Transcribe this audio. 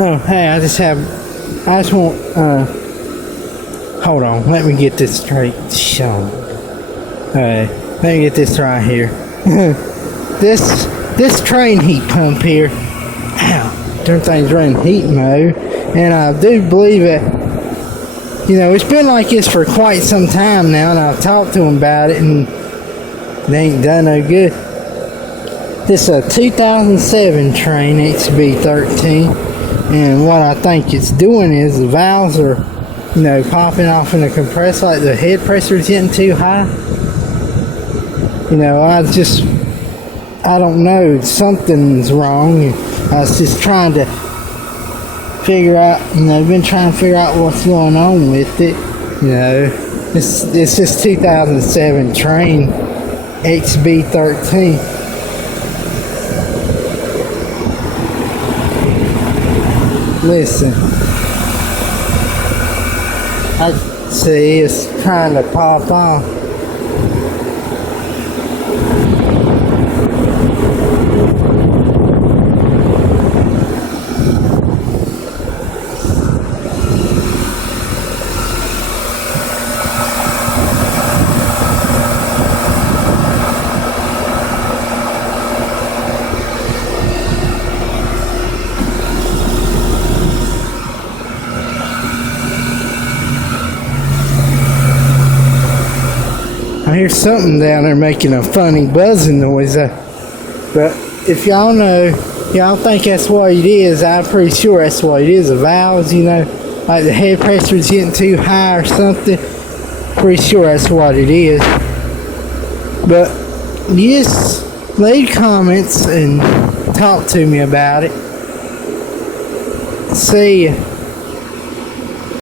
Oh, hey, I just want, hold on, let me get this straight. Let me get this right here. This train heat pump here, ow, darn thing's running heat mode, and I do believe it, it's been like this for quite some time now, and I've talked to them about it, and they ain't done no good. This is a 2007 trane XB13. And what I think it's doing is the valves are, popping off in the compressor, like the head pressure is getting too high. I don't know, something's wrong. I was just trying to figure out, been trying to figure out what's going on with it. It's this 2007 trane XB13. Listen, I see it's trying to pop off. I hear something down there making a funny buzzing noise. But if y'all know, y'all think that's what it is, I'm pretty sure that's what it is. The valves, like the head pressure is getting too high or something. Pretty sure that's what it is. But you just leave comments and talk to me about it. See ya.